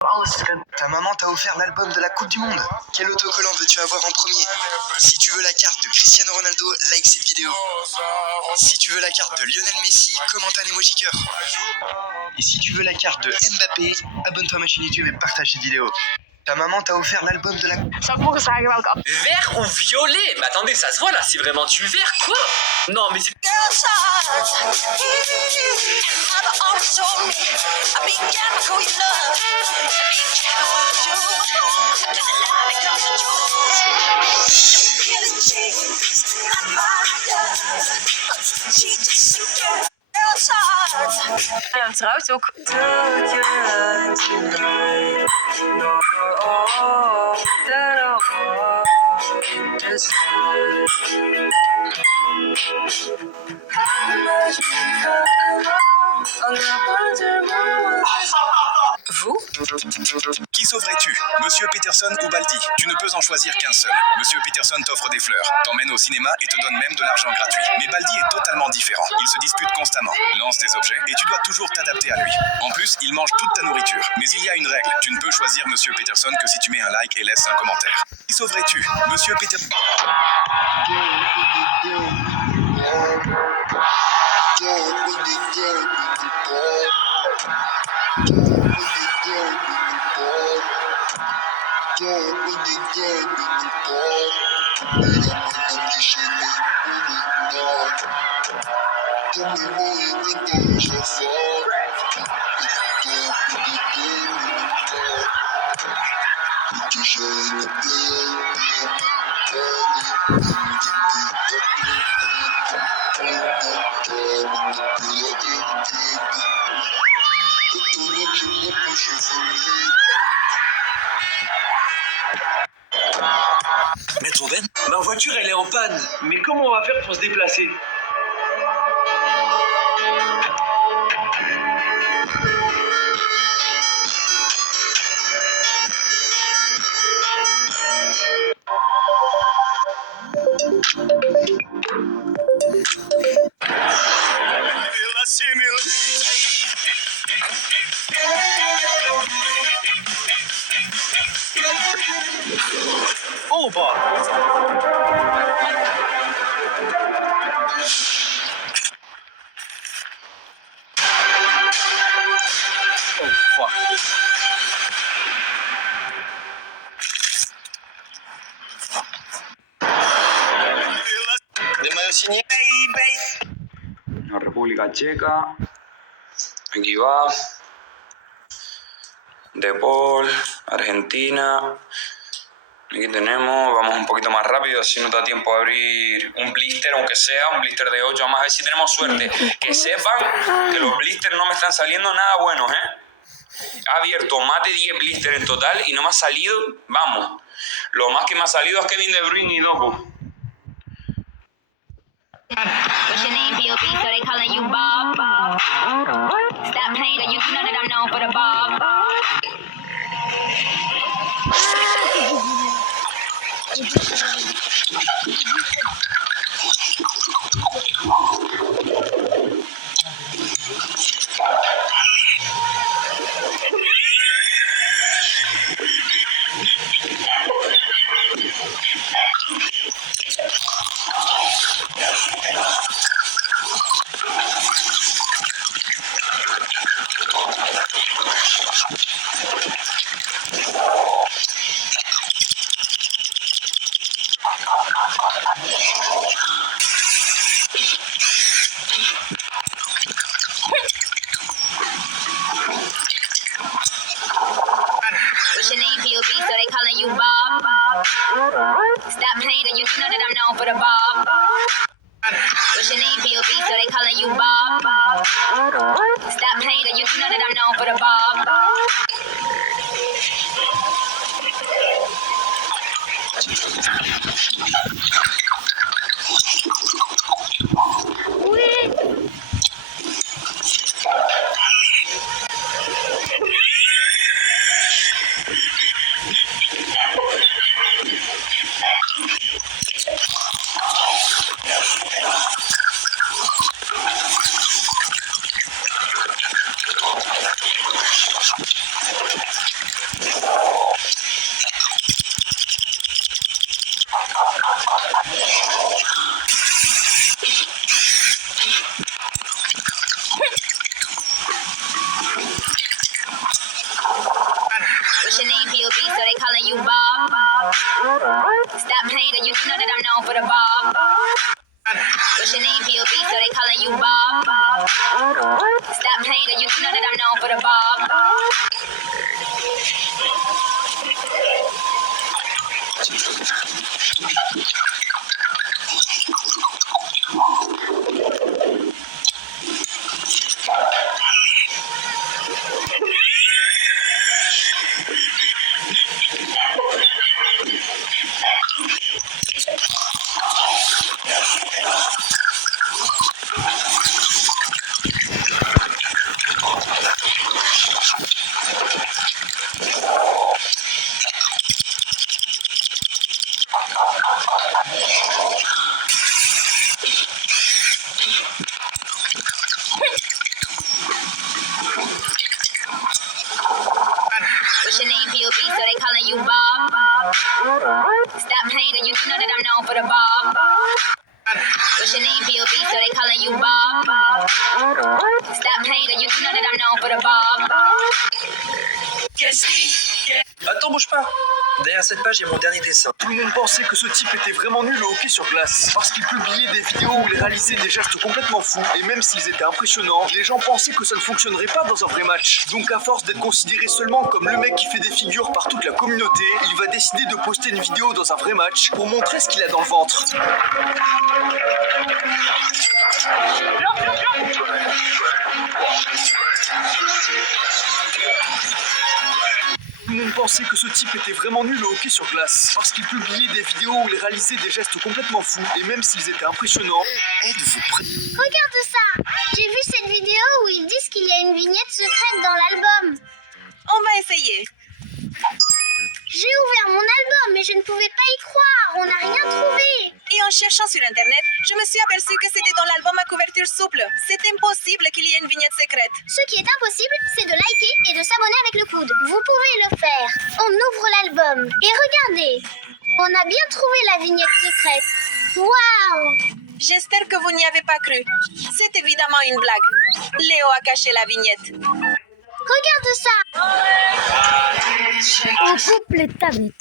Ta maman t'a offert l'album de la Coupe du Monde. Quel autocollant veux-tu avoir en premier? Si tu veux la carte de Cristiano Ronaldo, like cette vidéo. Si tu veux la carte de Lionel Messi, commente un emoji cœur. Et si tu veux la carte de Mbappé, abonne-toi à ma chaîne YouTube et partage cette vidéo. Ta maman t'a offert l'album de la... Vert ou violet? Mais attendez, ça se voit là, c'est vraiment du vert, quoi? Non, mais c'est... En trouwt ook. Vous? Qui sauverais-tu? Monsieur Peterson ou Baldi? Tu ne peux en choisir qu'un seul. Monsieur Peterson t'offre des fleurs, t'emmène au cinéma et te donne même de l'argent gratuit. Mais Baldi est totalement différent. Il se dispute constamment, lance des objets et tu dois toujours t'adapter à lui. En plus, il mange toute ta nourriture. Mais il y a une règle. Tu ne peux choisir Monsieur Peterson que si tu mets un like et laisses un commentaire. Qui sauverais-tu? Monsieur Peterson... Maître Ben, ma voiture elle est en panne. Mais comment on va faire pour se déplacer? Oh bah. Oh fuck. Des maillots signés? La República Checa. Aquí va. De Paul, Argentina. Aquí tenemos, vamos un poquito más rápido, así nos da tiempo a abrir un blister, aunque sea un blister de 8. Vamos a ver si tenemos suerte. Que sepan que los blisters no me están saliendo nada buenos, ¿eh? He abierto más de 10 blisters en total y no me ha salido, vamos, lo más que me ha salido es Kevin De Bruyne y Doku. What's your name, B.O.B., so they calling you Bob. Stop playing, you know that I'm known for the Bob. What's your name, B.O.B., so they calling you Bob. Stop playing, you know that I'm known for the Bob. What's your name, B.O.B., so they calling you Bob. Stop playing, you know that I'm known for the Bob. What's your name, P.O.P., so they calling you Bob? Stop playing, you do know that I'm known for the Bob. What's your name, P.O.P., so they calling you Bob? Stop playing, you do know that I'm known for the Bob. What's your name, P.O.P., so they calling you Bob? Stop playing, you do know that I'm known for the Bob. What's your name, P.O.P., so they calling you Bob? Stop playing, you do know that I'm known for the Bob. Attends, bouge pas. Derrière cette page, il y a mon dernier dessin. Tout le monde pensait que ce type était vraiment nul au hockey sur glace, parce qu'il publiait des vidéos où il réalisait des gestes complètement fous, et même s'ils étaient impressionnants, les gens pensaient que ça ne fonctionnerait pas dans un vrai match. Donc à force d'être considéré seulement comme le mec qui fait des figures par toute la communauté, il va décider de poster une vidéo dans un vrai match pour montrer ce qu'il a dans le ventre. Tout le monde pensait que ce type était vraiment nul au hockey sur glace, parce qu'il publiait des vidéos où il réalisait des gestes complètement fous, et même s'ils étaient impressionnants, êtes-vous prêts? Regarde ça! J'ai vu cette vidéo où ils disent qu'il y a une vignette secrète dans l'album. On va essayer. J'ai ouvert mon album mais je ne pouvais pas y croire, on n'a rien trouvé. Et en cherchant sur Internet, je me suis aperçue que c'était dans l'album à couverture souple. C'est impossible qu'il y ait une vignette secrète. Ce qui est impossible, c'est de liker et de s'abonner avec le coude. Vous pouvez le faire. On ouvre l'album et regardez. On a bien trouvé la vignette secrète. Waouh! J'espère que vous n'y avez pas cru. C'est évidemment une blague. Léo a caché la vignette. Regarde ça! On coupe les tablettes.